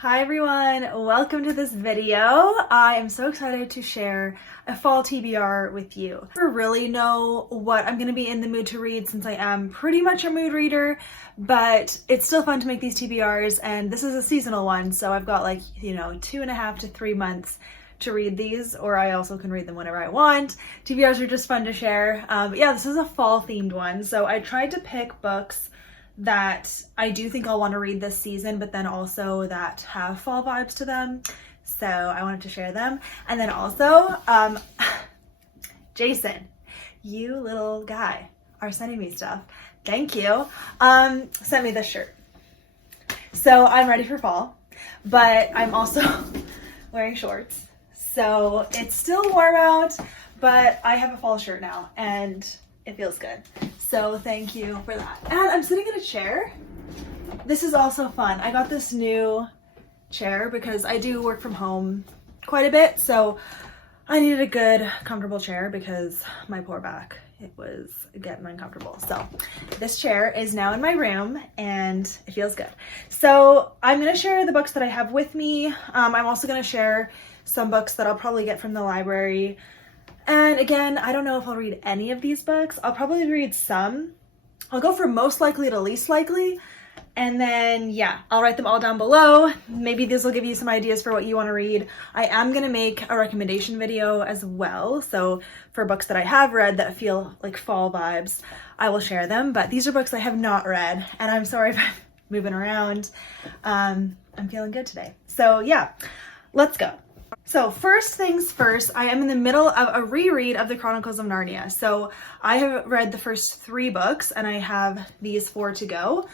Hi everyone, welcome to this video. I am so excited to share a fall TBR with you. I never really know what I'm going to be in the mood to read since I am pretty much a mood reader, but it's still fun to make these TBRs, and this is a seasonal one, so I've got 2.5 to 3 months to read these, or I also can read them whenever I want. TBRs are just fun to share. But yeah, this is a fall themed one, so I tried to pick books that I do think I'll want to read this season, but then also that have fall vibes to them. So I wanted to share them. And then also, Jason, you little guy are sending me stuff. Thank you. Sent me this shirt. So I'm ready for fall, but I'm also wearing shorts. So it's still warm out, but I have a fall shirt now and it feels good. So thank you for that. And I'm sitting in a chair. This is also fun. I got this new chair because I do work from home quite a bit. So I needed a good, comfortable chair because my poor back, it was getting uncomfortable. So this chair is now in my room and it feels good. So I'm going to share the books that I have with me. I'm also going to share some books that I'll probably get from the library. And again, I don't know if I'll read any of these books. I'll probably read some. I'll go from most likely to least likely. And then, yeah, I'll write them all down below. Maybe these will give you some ideas for what you want to read. I am going to make a recommendation video as well. So for books that I have read that feel like fall vibes, I will share them. But these are books I have not read. And I'm sorry if I'm moving around. I'm feeling good today. So yeah, let's go. So first things first, I am in the middle of a reread of the Chronicles of Narnia. So I have read the first 3 books and I have these 4 to go.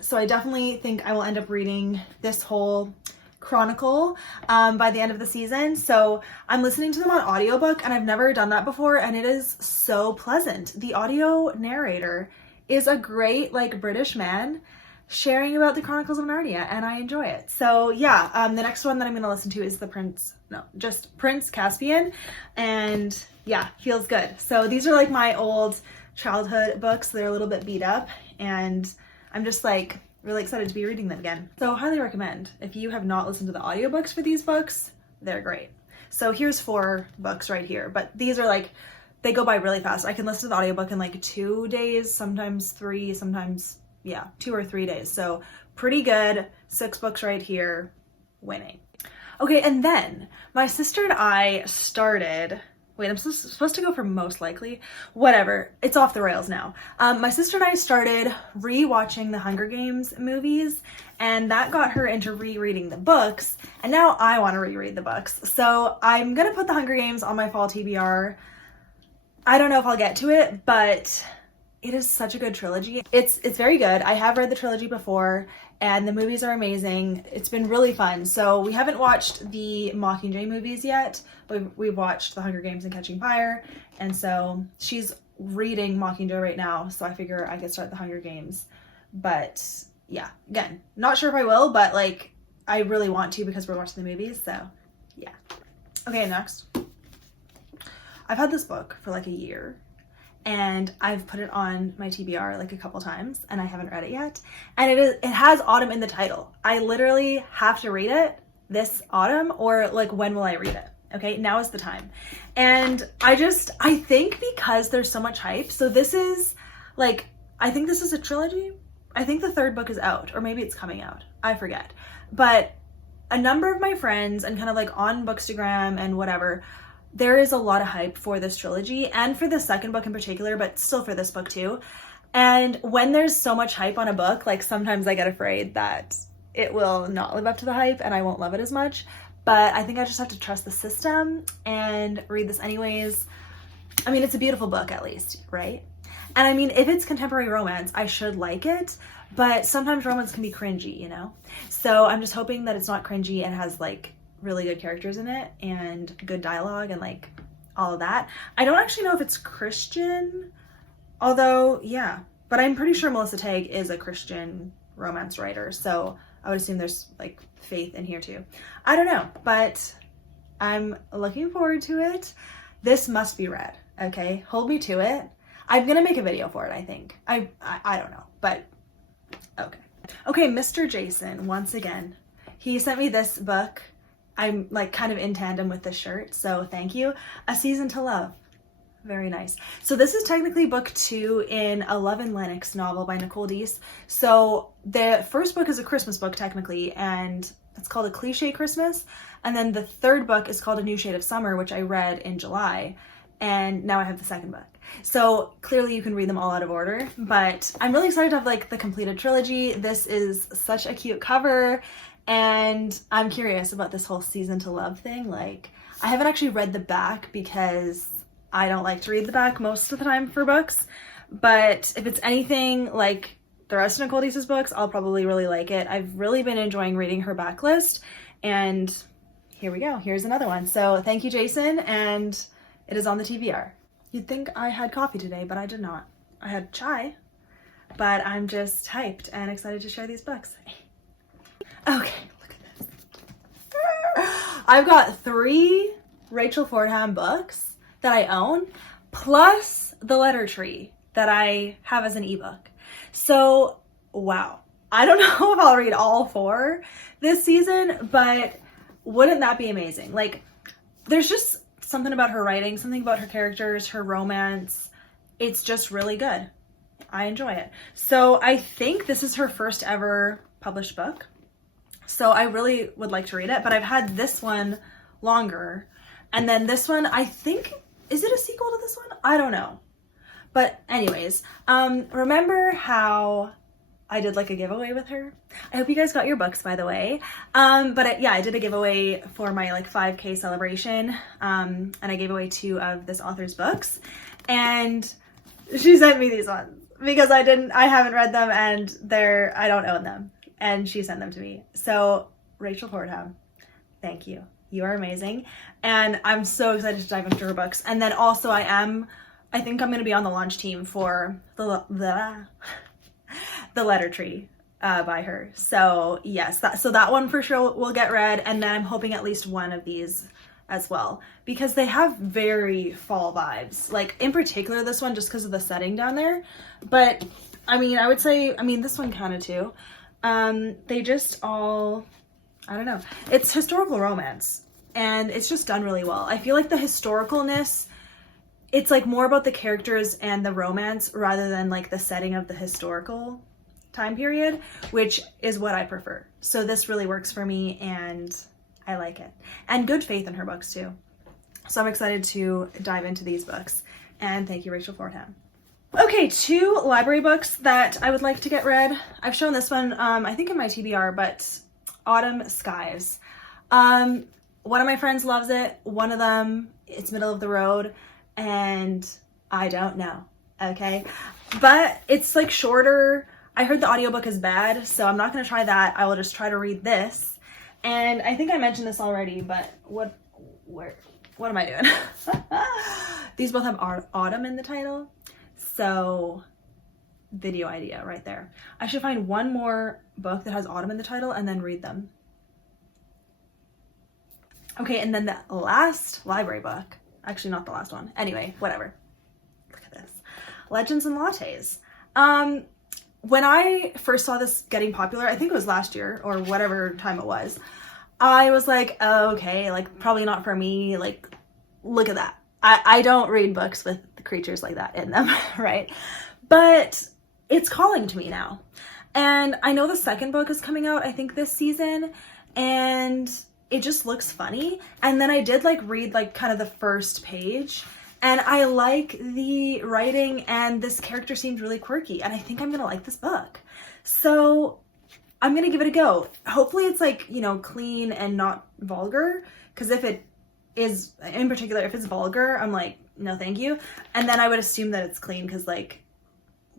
So I definitely think I will end up reading this whole chronicle by the end of the season. So I'm listening to them on audiobook and I've never done that before and it is so pleasant. The audio narrator is a great British man sharing about the Chronicles of Narnia, and I enjoy it. So yeah, the next one that I'm going to listen to is Prince Caspian, and yeah, feels good. So these are my old childhood books. They're a little bit beat up, and I'm just really excited to be reading them again. So highly recommend. If you have not listened to the audiobooks for these books, they're great. So here's 4 books right here, but these are they go by really fast. I can listen to the audiobook in 2 days, sometimes 3, sometimes 2 or 3 days. So pretty good. 6 books right here, winning. Okay, and then my sister and I started, I'm supposed to go for most likely, whatever, it's off the rails now. My sister and I started re-watching the Hunger Games movies, and that got her into rereading the books, and now I want to reread the books. So I'm gonna put the Hunger Games on my fall TBR. I don't know if I'll get to it, but it is such a good trilogy. It's very good. I have read the trilogy before and the movies are amazing. It's been really fun. So we haven't watched the Mockingjay movies yet, but we've watched The Hunger Games and Catching Fire. And so she's reading Mockingjay right now. So I figure I could start The Hunger Games. But yeah, again, not sure if I will, but I really want to because we're watching the movies. So yeah. Okay, next. I've had this book for a year. And I've put it on my TBR a couple times and I haven't read it yet. And it has autumn in the title. I literally have to read it this autumn, or when will I read it? Okay, now is the time. And I think because there's so much hype, so this is I think this is a trilogy. I think the 3rd book is out, or maybe it's coming out. I forget. But a number of my friends and kind of on Bookstagram and whatever, there is a lot of hype for this trilogy and for the 2nd book in particular, but still for this book too. And when there's so much hype on a book, sometimes I get afraid that it will not live up to the hype and I won't love it as much. But I think I just have to trust the system and read this anyways. I mean, it's a beautiful book at least, right? And I mean, if it's contemporary romance, I should like it, but sometimes romance can be cringy, you know? So I'm just hoping that it's not cringy and has really good characters in it and good dialogue and all of that. I don't actually know if it's Christian, although yeah, but I'm pretty sure Melissa Tagg is a Christian romance writer, so I would assume there's faith in here too. I don't know, but I'm looking forward to it. This must be read, okay? Hold me to it. I'm gonna make a video for it, I think. I don't know, but okay. Okay, Mr. Jason, once again, he sent me this book. I'm like kind of in tandem with this shirt, so thank you. A Season to Love. Very nice. So this is technically book 2 in a Love and Lennox novel by Nicole Deese. So the first book is a Christmas book technically, and it's called A Cliche Christmas. And then the third book is called A New Shade of Summer, which I read in July. And now I have the second book. So clearly you can read them all out of order, but I'm really excited to have like the completed trilogy. This is such a cute cover, and I'm curious about this whole Season to Love thing. Like, I haven't actually read the back because I don't like to read the back most of the time for books, but if it's anything like the rest of Nicole Deese's books, I'll probably really like it. I've really been enjoying reading her backlist, and here we go. Here's another one. So thank you, Jason, and it is on the TBR. You'd think I had coffee today, but I did not. I had chai, but I'm just hyped and excited to share these books. Okay, look at this. I've got 3 Rachel Fordham books that I own, plus the Letter Tree that I have as an ebook. So, wow. I don't know if I'll read all 4 this season, but wouldn't that be amazing? Like, there's just something about her writing, something about her characters, her romance. It's just really good. I enjoy it. So I think this is her first ever published book. So I really would like to read it, but I've had this one longer. And then this one, I think, is it a sequel to this one? I don't know. But anyways, remember how I did like a giveaway with her? I hope you guys got your books, by the way. Yeah, I did a giveaway for my like 5K celebration. And I gave away 2 of this author's books. And she sent me these ones because I haven't read them, and I don't own them. And she sent them to me. So Rachel Fordham, thank you. You are amazing. And I'm so excited to dive into her books. And then also I think I'm going to be on the launch team for the Letter Tree by her. So yes, that one for sure will get read, and then I'm hoping at least one of these as well, because they have very fall vibes. Like in particular this one, just because of the setting down there. But I mean, I would say, this one kind of too. They just all, I don't know. It's historical romance, and it's just done really well. I feel like the historicalness, it's like more about the characters and the romance rather than like the setting of the historical time period, which is what I prefer. So this really works for me, and I like it. And good faith in her books too. So I'm excited to dive into these books. And thank you, Rachel Fordham. Okay, 2 library books that I would like to get read. I've shown this one, I think in my TBR, but Autumn Skies. One of my friends loves it. One of them, it's middle of the road, and I don't know, okay? But it's like shorter. I heard the audiobook is bad, so I'm not gonna try that. I will just try to read this. And I think I mentioned this already, but what am I doing? These both have autumn in the title. So video idea right there. I should find one more book that has autumn in the title and then read them. Okay, and then the last library book, actually not the last one. Anyway, whatever. Look at this. Legends and Lattes. When I first saw this getting popular, I think it was last year or whatever time it was, I was like, oh, okay, like probably not for me. Like, look at that. I don't read books with creatures like that in them, right? But it's calling to me now. And I know the second book is coming out, I think this season, and it just looks funny. And then I did like read like kind of the first page, and I like the writing, and this character seemed really quirky, and I think I'm gonna like this book. So I'm gonna give it a go. Hopefully it's like, you know, clean and not vulgar, because if it is, in particular, if it's vulgar, I'm like, no thank you. And then I would assume that it's clean because like,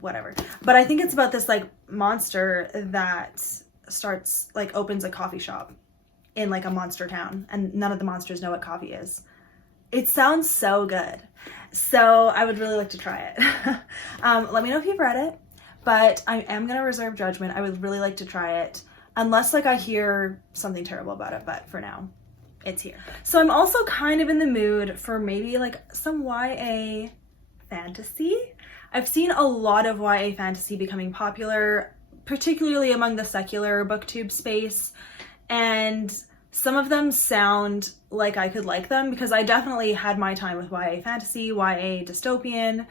whatever. But I think it's about this like monster that starts, like opens a coffee shop in like a monster town, and none of the monsters know what coffee is. It sounds so good. So I would really like to try it. Let me know if you've read it, but I am going to reserve judgment. I would really like to try it, unless like I hear something terrible about it, but for now, it's here. So I'm also kind of in the mood for maybe like some YA fantasy. I've seen a lot of YA fantasy becoming popular, particularly among the secular booktube space. and some of them sound like I could like them because I definitely had my time with YA fantasy, YA dystopian.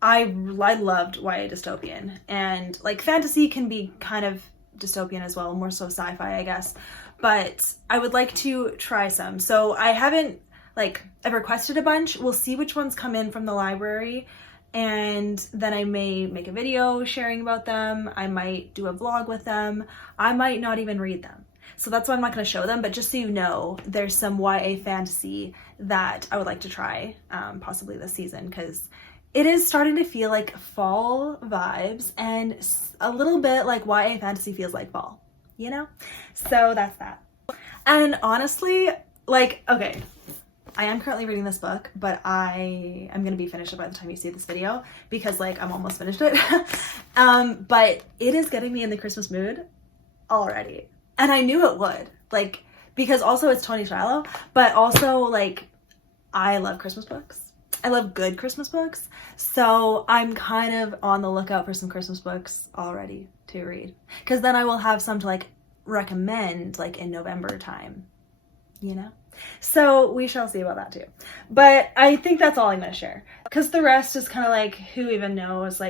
I loved YA dystopian, and like fantasy can be kind of dystopian as well, more so sci-fi, I guess. But I would like to try some. So I haven't I've requested a bunch. We'll see which ones come in from the library, and then I may make a video sharing about them. I might do a vlog with them. I might not even read them. So that's why I'm not going to show them, but just so you know, there's some YA fantasy that I would like to try, possibly this season, because it is starting to feel like fall vibes, and a little bit like YA fantasy feels like fall, you know? So that's that. And honestly, okay, I am currently reading this book, but I am going to be finished by the time you see this video because I'm almost finished it. But it is getting me in the Christmas mood already. And I knew it would, because also it's Toni Shiloh, but also I love Christmas books. I love good Christmas books. So I'm kind of on the lookout for some Christmas books already to read, because then I will have some to recommend in November time, you know? So we shall see about that too. But I think that's all I'm going to share, because the rest is kind of who even knows.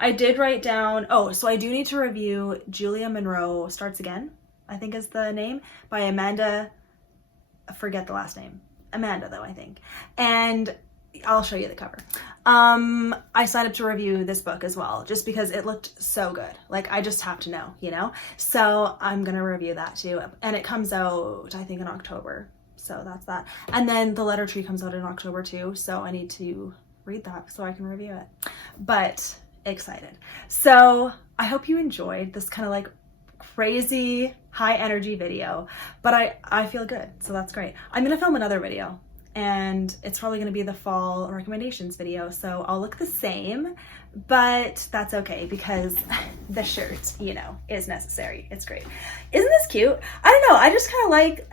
I did write down, so I do need to review Julia Monroe Starts Again, I think is the name, by Amanda. I forget the last name. Amanda though, I think. And I'll show you the cover. I signed up to review this book as well, just because it looked so good. I just have to know, you know? So I'm going to review that too. And it comes out, I think, in October. So that's that. And then The Letter Tree comes out in October too. So I need to read that so I can review it. But excited. So I hope you enjoyed this kind of crazy high energy video, but I feel good. So that's great. I'm going to film another video, and it's probably going to be the fall recommendations video. So I'll look the same, but that's okay because the shirt, you know, is necessary. It's great. Isn't this cute? I don't know. I just kind of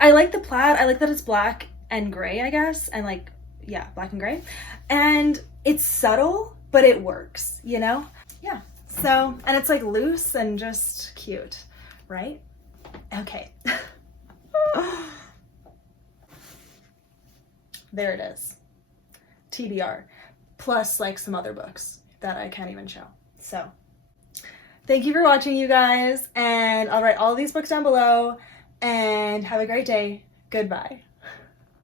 I like the plaid. I like that it's black and gray, I guess. And yeah, black and gray. And it's subtle, but it works, you know? Yeah. So, and it's loose and just cute, right? Okay. There it is. TBR. Plus some other books that I can't even show. So, thank you for watching, you guys. And I'll write all these books down below. And have a great day. Goodbye.